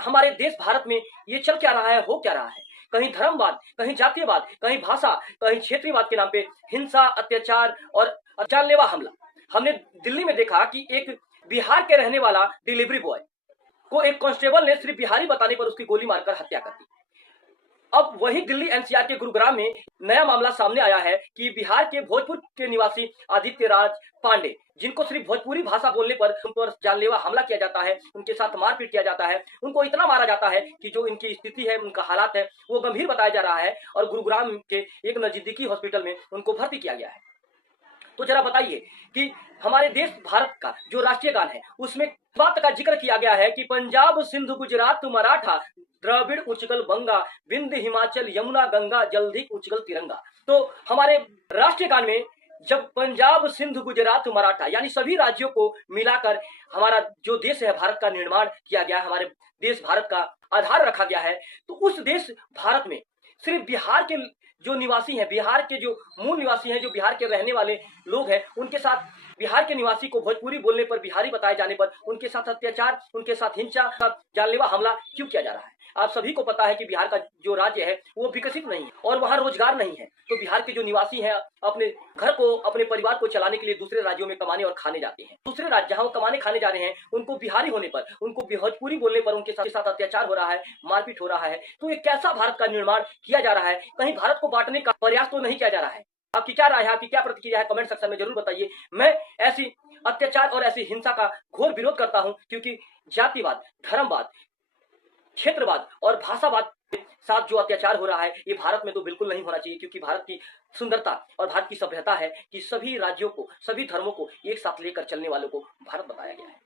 हमारे देश भारत में ये चल क्या रहा है, हो क्या रहा है। कहीं धर्मवाद, कहीं जातीयवाद, कहीं भाषा, कहीं क्षेत्रीयवाद के नाम पे हिंसा, अत्याचार और जानलेवा हमला। हमने दिल्ली में देखा कि एक बिहार के रहने वाला डिलीवरी बॉय को एक कांस्टेबल ने सिर्फ बिहारी बताने पर उसकी गोली मारकर हत्या कर दी। अब वही दिल्ली एनसीआर के गुरुग्राम में नया मामला सामने आया है कि बिहार के भोजपुर के निवासी आदित्य राज पांडे, जिनको सिर्फ भोजपुरी भाषा बोलने पर उन पर जानलेवा हमला किया जाता है, उनके साथ मारपीट किया जाता है, उनको इतना मारा जाता है कि जो इनकी स्थिति है, उनका हालात है, वो गंभीर बताया जा रहा है और गुरुग्राम के एक नजदीकी हॉस्पिटल में उनको भर्ती किया गया है। तो जरा बताइए कि हमारे देश भारत का जो राष्ट्रीय गान है उसमें बात का जिक्र किया गया है कि पंजाब सिंध गुजरात मराठा द्रविड़ उच्चकल बंगा विंध्य हिमाचल यमुना गंगा जल्दी उच्चकल तिरंगा। तो हमारे राष्ट्रीय गान में जब पंजाब सिंध गुजरात मराठा यानी सभी राज्यों को मिलाकर हमारा जो देश है भारत का निर्माण किया गया, हमारे देश भारत का आधार रखा गया है, तो उस देश भारत में सिर्फ बिहार के जो निवासी हैं, बिहार के जो मूल निवासी हैं, जो बिहार के रहने वाले लोग हैं, उनके साथ बिहार के निवासी को भोजपुरी बोलने पर, बिहारी बताए जाने पर उनके साथ अत्याचार, उनके साथ हिंसा, जानलेवा हमला क्यों किया जा रहा है। आप सभी को पता है कि बिहार का जो राज्य है वो विकसित नहीं है और वहां रोजगार नहीं है, तो बिहार के जो निवासी हैं अपने घर को, अपने परिवार को चलाने के लिए दूसरे राज्यों में कमाने और खाने जाते हैं। दूसरे राज्य जहां वो कमाने खाने जा रहे हैं, उनको बिहारी होने पर, उनको भोजपुरी बोलने पर उनके साथ अत्याचार हो रहा है, मारपीट हो रहा है। तो ये कैसा भारत का निर्माण किया जा रहा है, कहीं भारत को बांटने का प्रयास तो नहीं किया जा रहा है। आपकी क्या राय है, आपकी क्या प्रतिक्रिया है, कमेंट सेक्शन में जरूर बताइए। मैं ऐसी अत्याचार और ऐसी हिंसा का घोर विरोध करता हूं, क्योंकि जातिवाद, धर्मवाद, क्षेत्रवाद और भाषावाद के साथ जो अत्याचार हो रहा है ये भारत में तो बिल्कुल नहीं होना चाहिए, क्योंकि भारत की सुंदरता और भारत की सभ्यता है कि सभी राज्यों को, सभी धर्मों को एक साथ लेकर चलने वालों को भारत बताया गया है।